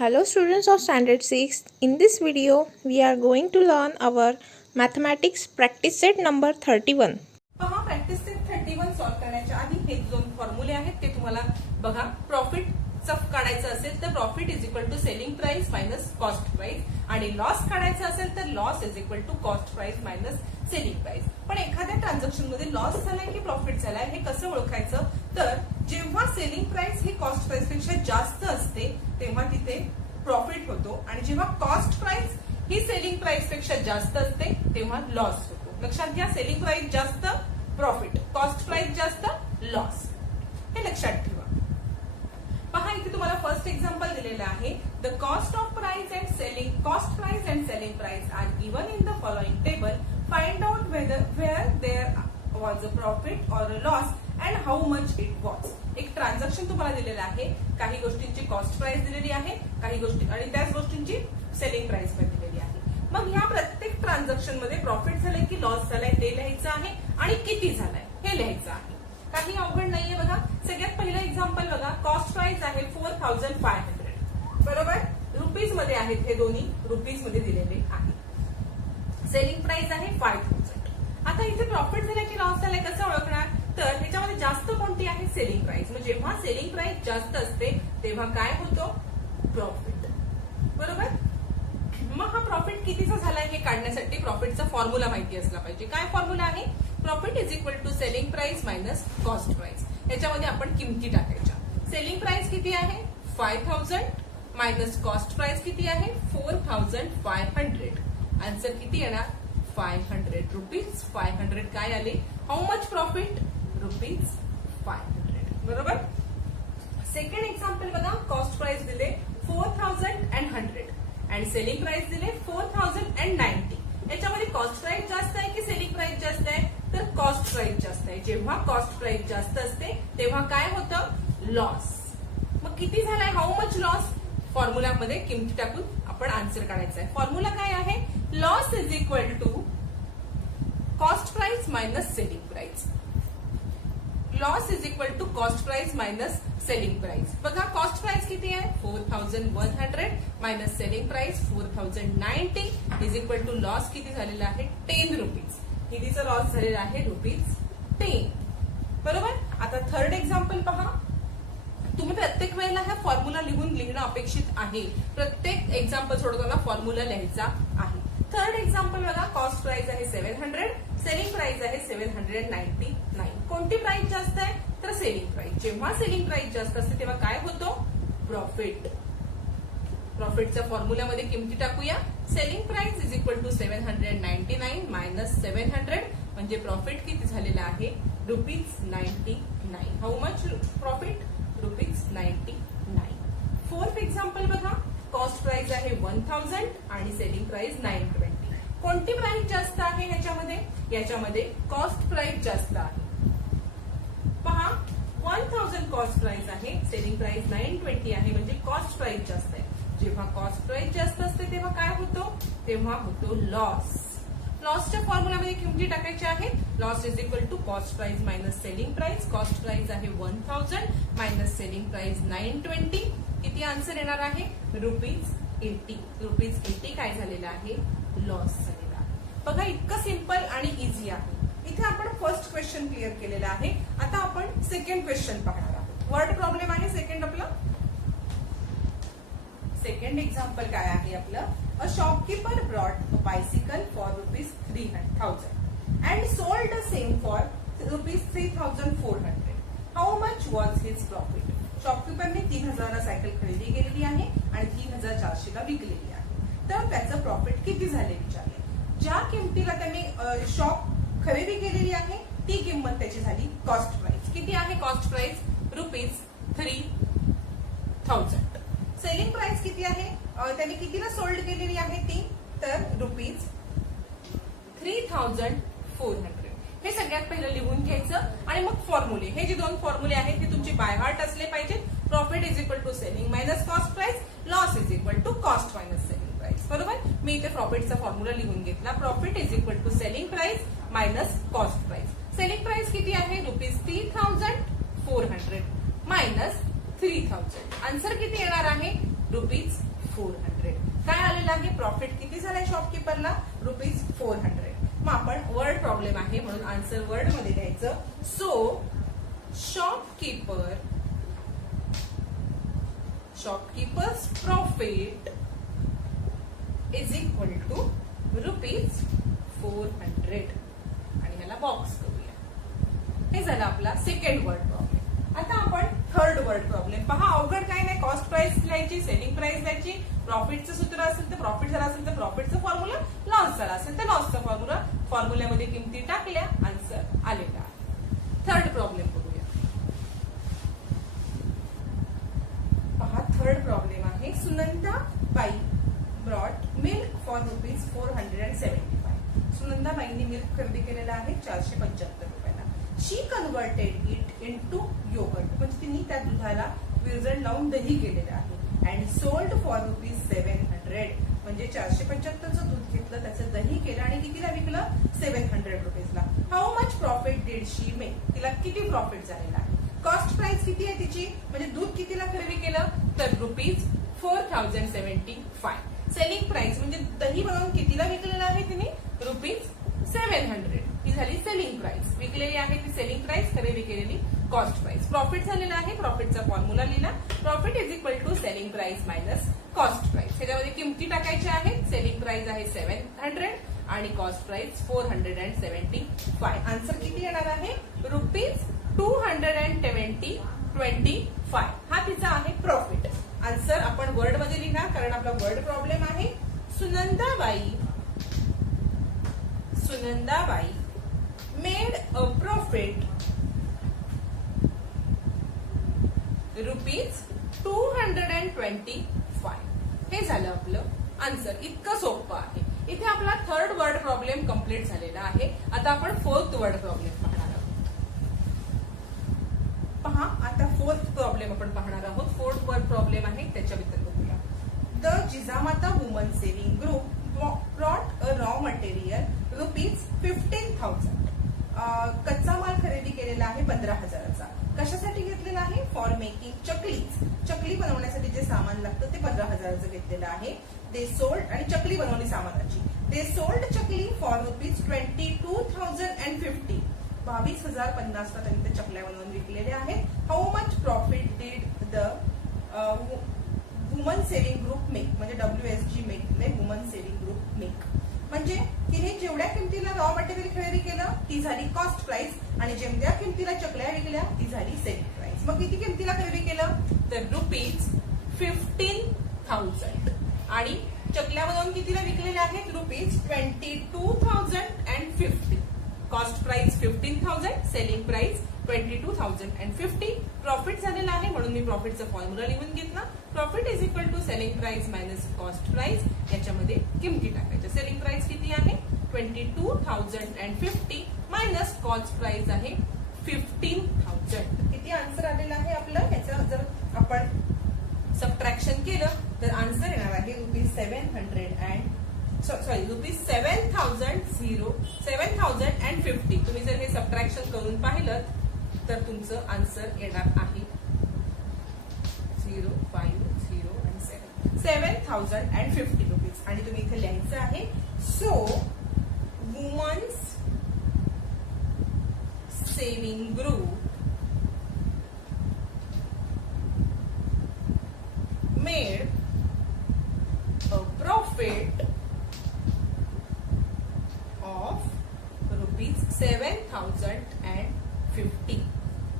Hello students of standard 6. In this video we are going to learn our mathematics practice set number 31. पहा practice set 31 solve करण्याच्या आधी हे दोन फॉर्म्युले आहेत ते तुम्हाला बघा. प्रॉफिट काढायचं असेल तर profit is equal to selling price minus cost price आणि लॉस काढायचा असेल तर loss is equal to cost price minus selling price. पण एखाद्या ट्रान्झॅक्शन मध्ये लॉस झालाय की प्रॉफिट झालाय हे कसं ओळखायचं, तर जेव्हा सेलिंग प्राइस ही कॉस्ट प्राइस पेक्षा जास्त असते तेव्हा तिथे प्रॉफिट होतो आणि जेव्हा कॉस्ट प्राइस ही सेलिंग प्राइस पेक्षा जास्त असते तेव्हा लॉस होतो. लक्षात घ्या, सेलिंग प्राइस जास्त प्रॉफिट, कॉस्ट प्राइस जास्त लॉस, हे लक्षात ठेवा. पहा इथे तुम्हाला फर्स्ट एक्झाम्पल दिलेलं आहे. The cost of price and selling cost price and selling price are given in the following table. Find out where there was a profit or a loss and how much it was. एक transaction तुम्हाला दिलेलं आहे, काही गोष्टींची cost price दिलेली आहे, काही गोष्टी आणि त्याच गोष्टींची सेलिंग प्राइस पण दिलेली आहे. मग ह्या प्रत्येक ट्रान्झॅक्शन मध्ये प्रॉफिट झालंय की लॉस झालाय ते लिहायचं आहे आणि किती झालाय हे लिहायचं आहे. काही अवघड नाहीये बघा. सगळ्यात पहिलं एक्झाम्पल बघा. कॉस्ट प्राइस आहे 4500, बरोबर. रुपीज मध्ये आहेत, हे दोन्ही रुपीज मध्ये दिलेले आहे. सेलिंग प्राइस आहे 5000. आता इथे प्रॉफिट झालाय की लॉस झालाय कसं ओळखणार, तर ह्याच्यामध्ये जास्त कोणती आहे, सेलिंग प्राइस. मग जेव्हा सेलिंग प्राइस जास्त असते तेव्हा काय होतो, प्रॉफिट, बरोबर. मग हा प्रॉफिट कितीचा झालाय हे काढण्यासाठी प्रॉफिटचा फॉर्म्युला माहिती असला पाहिजे. काय फॉर्म्युला आहे, profit is equal to selling price minus cost price. याच्यामध्ये आपण किमती टाकायच्या. सेलिंग प्राइस किती आहे 5000 मायनस कॉस्ट प्राइस किती आहे 4500. आन्सर किती येणार 500 रुपीज. 500 काय आले, हाऊ मच प्रॉफिट रुपीज 500, बरोबर. सेकंड एक्झाम्पल बघा. कॉस्ट प्राइस दिले 4100 आणि सेलिंग प्राइस दिले 4090. याच्यामध्ये कॉस्ट प्राइस जास्त आहे की सेलिंग प्राइस जास्त आहे, तर कॉस्ट प्राइस जास्त आहे. जेव्हा कॉस्ट प्राइस जास्त असते तेव्हा काय होतं, लॉस. मग किती झालाय, हाऊ मच लॉस. फॉर्म्युलामध्ये किमती टाकून आपण आन्सर काढायचा आहे. फॉर्म्युला काय आहे, loss is equal to cost price minus selling price. Loss is equal to cost price minus selling price. बघा कॉस्ट प्राइस किती आहे 4100 minus selling price 4090 is equal to loss किती झालेला आहे 10 रुपीज. कितीचा लॉस झालेला आहे रुपीज 10, बरोबर. आता थर्ड एक्झाम्पल पहा. तुम्ही प्रत्येक वेळेला हा फॉर्म्युला लिहणं अपेक्षित आहे. प्रत्येक एक्झाम्पल सोडवताना फॉर्म्युला लिहायचा आहे. थर्ड एक्झाम्पल बघा. कॉस्ट प्राइस आहे 700, सेलिंग प्राइस आहे 799. कोणती प्राइस जास्त आहे, तर सेलिंग प्राइस. जेव्हा सेलिंग प्राइस जास्त असते तेव्हा काय होतो, प्रॉफिट. प्रॉफिटच्या फॉर्म्युल्यामध्ये किमती टाकूया. Selling price is equal to 799 minus 700 म्हणजे प्रॉफिट किती झालेला आहे rupees 99. How much profit rupees 99. Fourth example बघा. कॉस्ट प्राइस आहे 1000 आणि सेलिंग प्राइस 920. कोणती प्राइस जास्त आहे याच्यामध्ये कॉस्ट प्राइस जास्त आहे. पहा 1000 कॉस्ट प्राइस आहे, सेलिंग प्राइस 920 आहे म्हणजे कॉस्ट प्राइस जास्त आहे. जेव्हा कॉस्ट प्राइस जास्त असते तेव्हा काय होतो, तेव्हा होतो लॉस. लॉसच्या फॉर्म्युलामध्ये किमती टाकायच्या आहेत. Loss is equal to cost price minus selling price. Cost price आहे 1000 मायनस सेलिंग प्राइस 920. किती आन्सर येणार आहे रुपीज 80. रुपीज 80 काय झालेला आहे, लॉस झालेला आहे. बघा इतकं सिंपल आणि इझी आहे. इथे आपण फर्स्ट क्वेश्चन क्लिअर केलेला आहे. आता आपण सेकंड क्वेश्चन पाहणार आहोत. वर्ड प्रॉब्लेम आहे सेकंड आपलं. सेकंड एक्झाम्पल काय आहे आपलं. A shopkeeper brought a bicycle for rupees 3000 and sold the same for rupees 3400. How much was his profit. शॉपकीपरने 3000 सायकल खरेदी केलेली आहे आणि 3400 ला विकलेली आहे, तर त्याचं प्रॉफिट किती झाले विचारले. ज्या किमतीला त्यांनी शॉप खरेदी केलेली आहे ती किंमत त्याची झाली कॉस्ट प्राइस. किती आहे cost price rupees 3000. Selling price किती आहे, त्यांनी कितीला सोल्ड केलेली आहे ती, तर रुपीज 3400. हे सगळ्यात पहिलं लिहून घ्यायचं आणि मग फॉर्म्युले. हे जे दोन फॉर्म्युले आहेत ते तुमचे बाय हार्ट असले पाहिजेत. Profit is equal to selling minus cost price, loss is equal to cost minus selling price, बरोबर. मी इथे प्रॉफिटचा फॉर्म्युला लिहून घेतला. Profit is equal to selling price minus cost price. Selling price किती आहे रुपीज 3400 मायनस 3000. आन्सर किती येणार आहे ₹400. काय आलेलं आहे? प्रॉफिट किती झालाय शॉपकीपरला? ₹400. मग आपण वर्ड प्रॉब्लेम आहे म्हणून आन्सर वर्ड मध्ये द्यायचं. So shopkeeper's profit is equal to ₹400 आणि ह्याला बॉक्स करूया. हे झालं आपला सेकंड वर्ड प्रॉब्लेम. आता आपण थर्ड वर्ड प्रॉब्लेम पहा. अवघड काही नाही. कॉस्ट प्राइस लिहायची, सेलिंग प्राइस लिहायची, प्रॉफिटचं सूत्र असेल तर प्रॉफिट झाला असेल तर प्रॉफिटचं फॉर्म्युला, लॉस झाला असेल तर लॉसचा फॉर्म्युला, फॉर्म्युल्यामध्ये किमती टाकल्या, आन्सर आलेला आहे. थर्ड प्रॉब्लेम बघूया. पहा थर्ड प्रॉब्लेम आहे. सुनंदा बाई ब्रॉट मिल्क फॉर ₹475. सुनंदाबाईंनी मिल्क खरेदी केलेला आहे 475 रुपयाला. शी कन्व्हर्टेड इट इनटू योगर्ट, म्हणजे तिने त्या दुधाला विरजण लावून दही केलेलं आहे. अँड सोल्ड फॉर ₹700, म्हणजे 475चं दूध घेतलं, त्याचं दही केलं आणि कितीला विकलं? ₹700 ला. How much profit did she make, तिला किती प्रॉफिट झालेला आहे? कॉस्ट प्राइस किती आहे तिची, म्हणजे दूध कितीला खरेदी केलं? तर ₹4075. सेलिंग प्राइस म्हणजे दही बनवून कितीला विकलेलं आहे तिने? ₹700. ही झाली सेलिंग प्राइस. विकलेली आहे ती सेलिंग प्राइस, खरेदी केलेली कॉस्ट प्राइस. प्रॉफिट झालेला आहे, प्रॉफिटचा फॉर्म्युला लिहिला. Profit is equal to selling price minus cost price. ह्याच्यामध्ये किमती टाकायच्या आहेत. सेलिंग प्राइस आहे 700 आणि कॉस्ट प्राइस 475. आन्सर किती येणार आहे? ₹225. हा तिचा आहे प्रॉफिट. आन्सर आपण वर्ड मध्ये लिहिणार कारण आपला वर्ड प्रॉब्लेम आहे. Sunandabai made a profit ₹225. हे झालं आपलं आन्सर. इतकं सोपं आहे. इथे आपला थर्ड वर्ड प्रॉब्लेम कम्प्लीट झालेला आहे. आता आपण फोर्थ वर्ड प्रॉब्लेम पाहणार आहोत. पहा आता फोर्थ प्रॉब्लेम आपण पाहणार आहोत. फोर्थ वर्ड प्रॉब्लेम आहे त्याच्याबद्दल बघूया. The Jijamata woman saving group brought a raw material ₹15,000. कच्चा माल खरेदी केलेला आहे 15,000चा. कशासाठी घेतलेला आहे? फॉर मेकिंग चकली बनवण्यासाठी जे सामान लागतं ते 15,000चं घेतलेलं आहे. दे सोल्ड, आणि चकली बनवली सामानाची. They sold chakli for ₹22,050. 22,050 ला त्यांनी त्या चकल्या बनवून विकलेल्या आहेत. How much profit did the woman saving group make, म्हणजे WSG make, woman saving group make. म्हणजे तिने जेवढ्या किमतीला रॉ मटेरियल खरेदी केलं ती झाली कॉस्ट प्राइस आणि जेवढ्या किमतीला चकल्या विकल्या ती झाली सेलिंग प्राइस. मग किती किमतीला खरेदी केलं? तर ₹15,000 आणि चकल्या बनवून कितीला विकलेल्या आहेत? ₹22,050. Cost price 15,000, selling price 22,050. Profit झालेला आहे म्हणून मी प्रॉफिटचा फॉर्म्युला लिहून घेतला. Profit is equal to selling price minus cost price. याच्यामध्ये किमती टाकायच्या. सेलिंग प्राइस किती आहे? 22,050 मायनस कॉस्ट प्राइस आहे 15,000. किती आन्सर आलेला आहे आपलं? याचं जर आपण सबट्रॅक्शन केलं तर आन्सर येणार आहे ₹7,050. तुम्ही जर हे सबट्रॅक्शन करून पाहिलं तर तुमचं आन्सर येणार आहे 0, 5, 0 आणि 7. ₹7,050. आणि तुम्ही इथे लिहायचं आहे. So women's saving group made a profit of ₹7,050.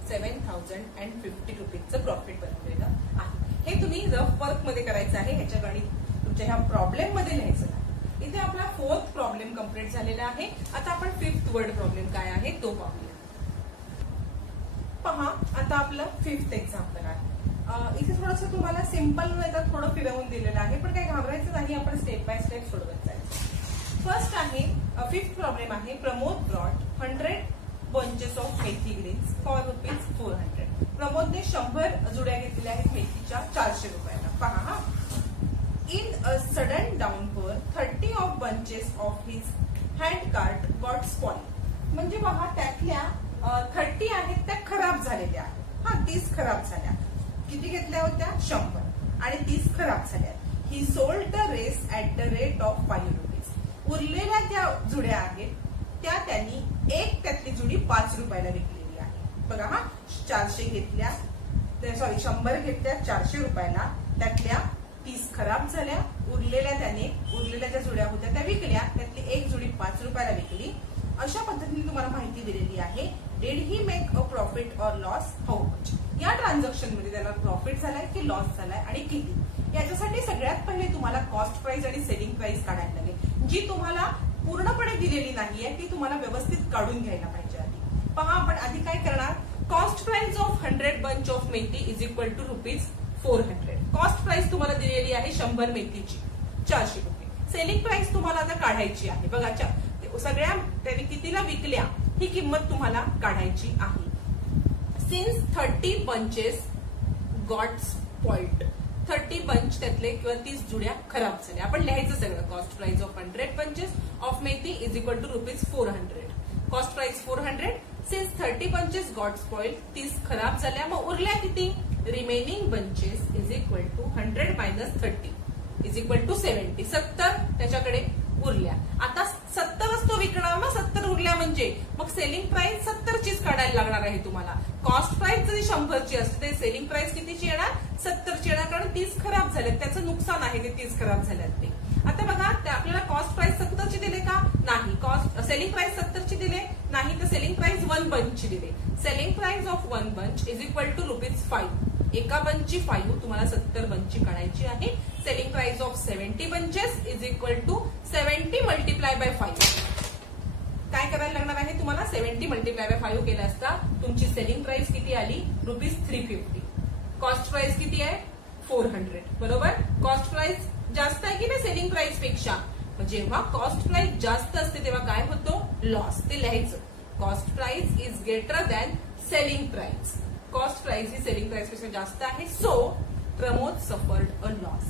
7,050 रुपीजचं प्रॉफिट बनवलेलं आहे. हे तुम्ही रफ वर्क मध्ये करायचं आहे. ह्याच्या गणित तुमच्या ह्या प्रॉब्लेम मध्ये लिहायचं आहे. इथे आपला फोर्थ प्रॉब्लेम कम्प्लीट झालेला आहे. आता आपण फिफ्थ वर्ड प्रॉब्लेम काय आहे तो पाहूया. पहा आता आपलं फिफ्थ एक्झाम्पल आहे. इथे थोडंसं तुम्हाला सिम्पल नाही तर थोडं फिरवून दिलेलं आहे पण काही घाबरायचं नाही. आपण स्टेप बाय स्टेप सोडवत जायचं. फर्स्ट आहे फिफ्थ प्रॉब्लेम आहे. Pramod brought 100 bunches of methi greens for ₹400. प्रमोदने 100 जुड्या घेतलेल्या आहेत मेथीच्या 400 रुपयाला. पहा हा. In a sudden downpour 30 of bunches of his hand cart got spoil. म्हणजे पहा त्यातल्या 30 आहेत त्या खराब झालेल्या आहेत. हा 30 खराब झाल्या. किती घेतल्या होत्या? 100. आणि 30 खराब झाल्या. ही sold the rest at the rate of 5 rupees. उरलेल्या ज्या जुड्या आहेत त्या त्यांनी एक त्यातली जुडी 5 रुपयाला विकलेली आहे. बघा हा, 400 घेतल्या, सॉरी 100 घेतल्या 400 रुपयाला, त्यातल्या 30 खराब झाल्या, उरलेल्या ज्या जुड्या होत्या त्या विकल्या, त्यातली एक जुडी 5 रुपयाला विकली. अशा पद्धतीने तुम्हाला माहिती दिलेली आहे. Did he make a profit और लॉस, हाऊ मच. या ट्रान्झॅक्शन मध्ये त्याला प्रॉफिट झालाय की लॉस झालाय आणि किती. याच्यासाठी सगळ्यात पहिले तुम्हाला कॉस्ट प्राइस आणि सेलिंग प्राइस काढायला लागेल. जी तुम्हाला पूर्णपणे दिलेली नाहीये ती तुम्हाला व्यवस्थित काढून घ्यायला पाहिजे आधी. पहा, आपण आधी काय करणार. Cost price of 100 bunch of methi is equal to ₹400. Cost price तुम्हाला दिलेली आहे 100 मेथीची 400 रुपये. सेलिंग प्राइस तुम्हाला आता काढायची आहे. बघा, सगळ्या त्यांनी कितीला विकल्या ही किंमत तुम्हाला काढायची आहे. Since 30 bunches got spoiled. 30 bunch त्यातले किंवा 30 जुड्या खराब झाल्या. आपण लिहायचं सगळं. Cost price of 100 bunches of methi is equal to ₹400. Cost price 400. Since 30 bunches got spoiled. 30 खराब झाल्या, मग उरल्या किती. Remaining bunches is equal to 100 minus 30 is equal to 70. 70 त्याच्याकडे उरल्या. आता 70च तो विकणार ना. 70 उरल्या म्हणजे मग सेलिंग प्राइस 70चीच काढायला लागणार आहे तुम्हाला. कॉस्ट प्राइस जरी 100ची असते तरी सेलिंग प्राइस कितीची येणार. 70ची येणार, कारण 30 खराब झाल्यात. त्याचं नुकसान आहे ते 30 खराब झाल्यात ते. आता बघा, आपल्याला कॉस्ट प्राइस 70ची दिले का नाही. सेलिंग प्राइस 70ची दिले नाही, तर सेलिंग प्राइस 1 बंचची दिले. Selling price of 1 bunch is equal to ₹5. एका बंचची 5 तुम्हाला 70 बंचची काढायची आहे. Selling price of 70 bunches is equal to 70 multiply by 5. काय करायला लागणार आहे तुम्हाला. 70 मल्टिप्लाय बाय 5 केलं असता तुमची सेलिंग प्राइस किती आली. ₹350. कॉस्ट प्राइस किती आहे 400. बरोबर. कॉस्ट प्राइस जास्त आहे की नाही सेलिंग प्राइस पेक्षा. जेव्हा कॉस्ट प्राइस जास्त असते तेव्हा काय होतो. लॉस. ते लिहायचं. Cost price is greater than selling price. Cost price he selling price पेक्षा जास्त आहे. So Pramod suffered a loss.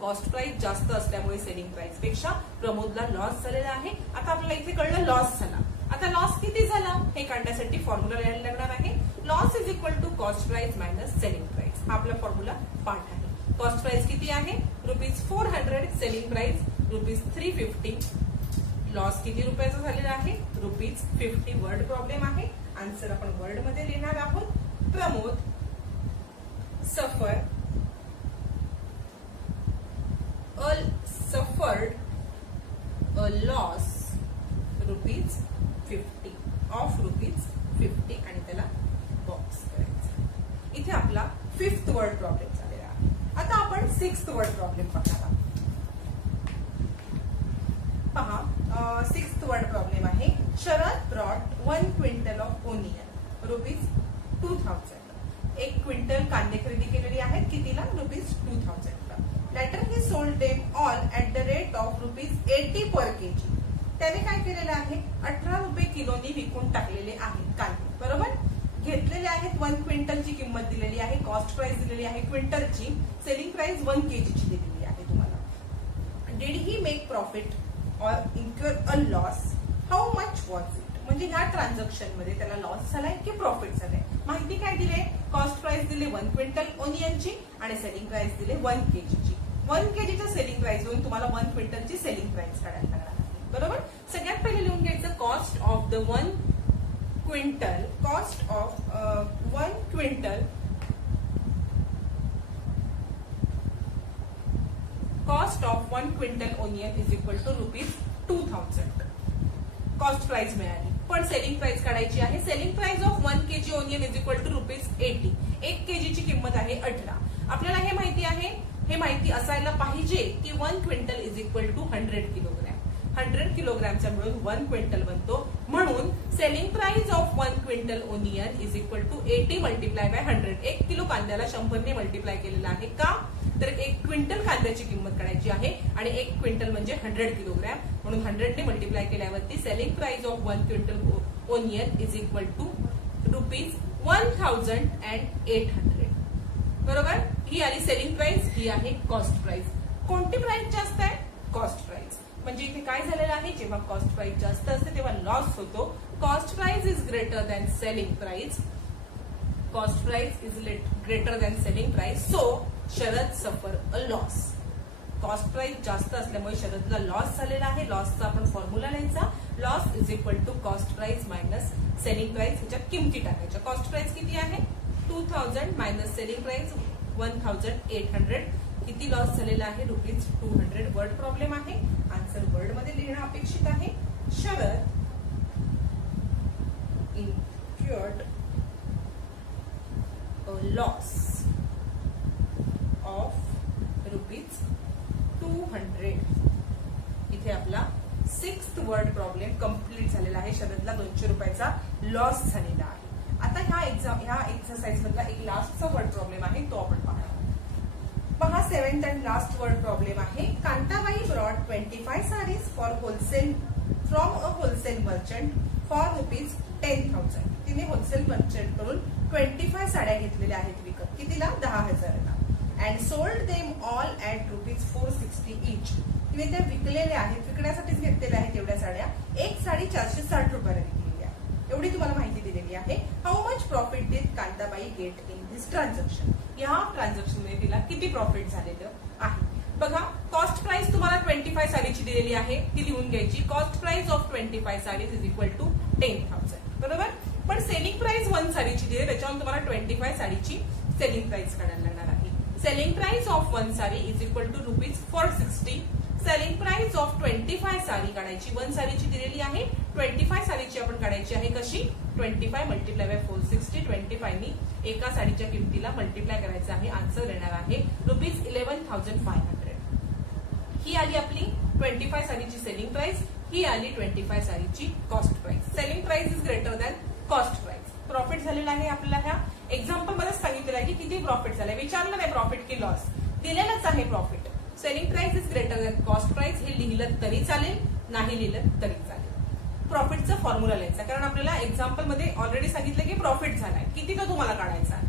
Cost price जास्त असल्यामुळे सेलिंग प्राइस पेक्षा प्रमोदला लॉस झालेला आहे. आता आपल्याला इथे कळलं लॉस झाला. आता लॉस किती झाला हे काढण्यासाठी फॉर्म्युला लिहायला लागणार आहे. Loss is equal to cost price minus selling price. हा आपला फॉर्म्युला पार्ट आहे. कॉस्ट प्राइस किती आहे ₹400. Selling price ₹350. लॉस किती रुपयाचा झालेला आहे ₹50. वर्ड प्रॉब्लेम आहे. आन्सर आपण वर्ड मध्ये लिहिणार आहोत. Pramod suffered a loss ₹50 of ₹50 आणि त्याला बॉक्स करायचा. इथे आपला 5th वर्ड प्रॉब्लेम झालेला आहे. आता आपण 6th वर्ड प्रॉब्लेम पाहणार आहोत. पहा, 6th वर्ड प्रॉब्लेम आहे. Sharad brought 1 quintal of onion ₹2000. 1 quintal कांदे खरेदी केलेली आहेत. कितीला ₹2000. Later he sold them all at the rate of ₹80 per kg. त्याने काय केलेलं आहे 18 रुपये किलोनी विकून टाकलेले आहेत कांदे. बरोबर. घेतलेले आहेत 1 क्विंटलची किंमत दिलेली आहे. कॉस्ट प्राइस दिलेली आहे क्विंटलची. सेलिंग प्राइस 1 केजीची दिलेली आहे तुम्हाला. Did he make profit or incur a loss, how much was it. म्हणजे ह्या ट्रान्झॅक्शन मध्ये त्याला लॉस झालाय की प्रॉफिट झालाय. माहिती काय दिले. कॉस्ट प्राइस दिली 1 क्विंटल ओनियनची आणि सेलिंग प्राइस दिले 1 केजीची. 1 केजीच्या सेलिंग प्राइस वरून तुम्हाला 1 क्विंटलची सेलिंग प्राइस काढायला लागणार आहे. बरोबर. सगळ्यात पहिले लिहून घ्यायचं cost of the 1 quintal. Cost of 1 quintal. Cost of 1 quintal onion is equal to ₹2000. Cost price मिळाली, पण सेलिंग प्राइस काढायची आहे. Selling price of 1 kg onion is equal to ₹80. 1 केजीची किंमत आहे 18. आपल्याला हे माहिती आहे. हे माहिती असायला पाहिजे की 1 quintal is equal to 100 kilogram. 100 किलोग्रॅमचा मिळून 1 क्विंटल बनतो. म्हणून selling price of 1 quintal onion is equal to 80 multiply by 100. 1 kilo कांद्याला 100 ने मल्टिप्लाय केलेला आहे. का तर 1 क्विंटल कांद्याची किंमत काढायची आहे आणि 1 क्विंटल म्हणजे 100 किलोग्रॅम. म्हणून 100 ने मल्टिप्लाय केल्यावरती selling price of 1 quintal onion is equal to ₹1800. बरोबर. ही आली सेलिंग प्राइस. ही आहे कॉस्ट प्राइस. कोणती प्राइस जास्त आहे कॉस्ट प्राइस. म्हणजे इथे काय झालेलं आहे जेव्हा कॉस्ट प्राइस जास्त असते तेव्हा लॉस होतो. Cost price is greater than selling price. Cost price is greater than selling price. So Sharad सफर अ लॉस. कॉस्ट प्राइस जास्त असल्यामुळे शरदला लॉस झालेला आहे. लॉसचा आपण फॉर्म्युला लिहायचा. Loss is equal to cost price minus selling price. ह्याच्या किमती टाकायच्या. कॉस्ट प्राइस किती आहे 2000 मायनस सेलिंग प्राइस 1800. किती लॉस झालेला आहे ₹200. वर्ड प्रॉब्लेम आहे. आन्सर वर्ड मध्ये लिहिणं अपेक्षित आहे. Sharad incurred a loss of ₹200. इथे आपला 6th वर्ड प्रॉब्लेम कंप्लीट झालेला आहे. शरदला ₹200 लॉस झालेला आहे. आता ह्या एक्सरसाइज मधला एक लास्टचा वर्ड प्रॉब्लेम आहे तो आपण पाहणार. पहा 7th and last word problem आहे. Kantabai brought 25 sarees for wholesale from a wholesale merchant for ₹10,000. तिने होलसेल मर्चंट कडून 25 साड्या घेतलेल्या आहेत विकत. कितीला 10,000ला. And sold them all at ₹460 each. तिने त्या विकलेल्या आहेत. विकण्यासाठीच घेतलेल्या आहेत एवढ्या साड्या. एक साडी ₹460 विकलेली आहे. एवढी तुम्हाला माहिती दिलेली आहे. How much profit did Kantabai get in this transaction. या ट्रान्झॅक्शन मध्ये तिला किती प्रॉफिट झालेलं आहे. बघा कॉस्ट प्राइस तुम्हाला 25 साडीची दिलेली आहे. ती लिहून घ्यायची. Cost price of 25 sarees is equal to 10,000. बरोबर. पण सेलिंग प्राइस 1 साडीची दिली. त्याच्यावर तुम्हाला 25 साडीची सेलिंग प्राइस काढायला लागणार आहे. Selling price of 1 saree is equal to ₹460. Selling price of 25 sari काढायची. 1 साडीची दिलेली आहे. 25 साडीची आपण काढायची आहे. कशी 25 मल्टिप्लाय बाय 460. 25 नी एका साडीच्या किमतीला मल्टिप्लाय करायचं आहे. आन्सर येणार आहे ₹11,500. ही आली आपली 25 साडीची सेलिंग प्राइस. ही आली 25 साडीची cost price. Selling price is greater than cost price. Profit झालेला आहे आपल्याला. ह्या एक्झाम्पल मध्ये सांगितलेलं आहे की किती प्रॉफिट झालंय. विचारलं नाही प्रॉफिट की लॉस. दिलेलंच आहे profit. Selling price is greater than cost price. हे लिहिलं तरी चालेल, नाही लिहिलं तरी चालेल. प्रॉफिटचा फॉर्म्युला लिहायचा. कारण आपल्याला एक्झाम्पल मध्ये ऑलरेडी सांगितलं की प्रॉफिट झालाय. किती तो तुम्हाला काढायचा आहे.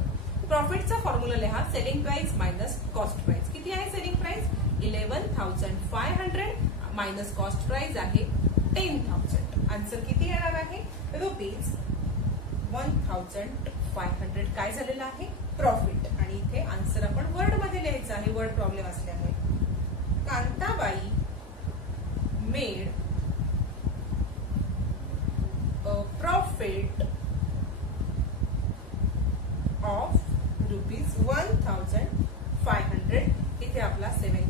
प्रॉफिटचा फॉर्म्युला लिहा. Selling price minus cost price. किती आहे selling price 11,500 minus cost price आहे 10,000. आन्सर किती येणार आहे ₹1,500. काय झालेलं आहे प्रॉफिट. आणि इथे आन्सर आपण वर्ड मध्ये लिहायचं आहे. वर्ड प्रॉब्लेम असल्यामुळे. Kantabai made a profit of ₹1,500. इथे आपला 7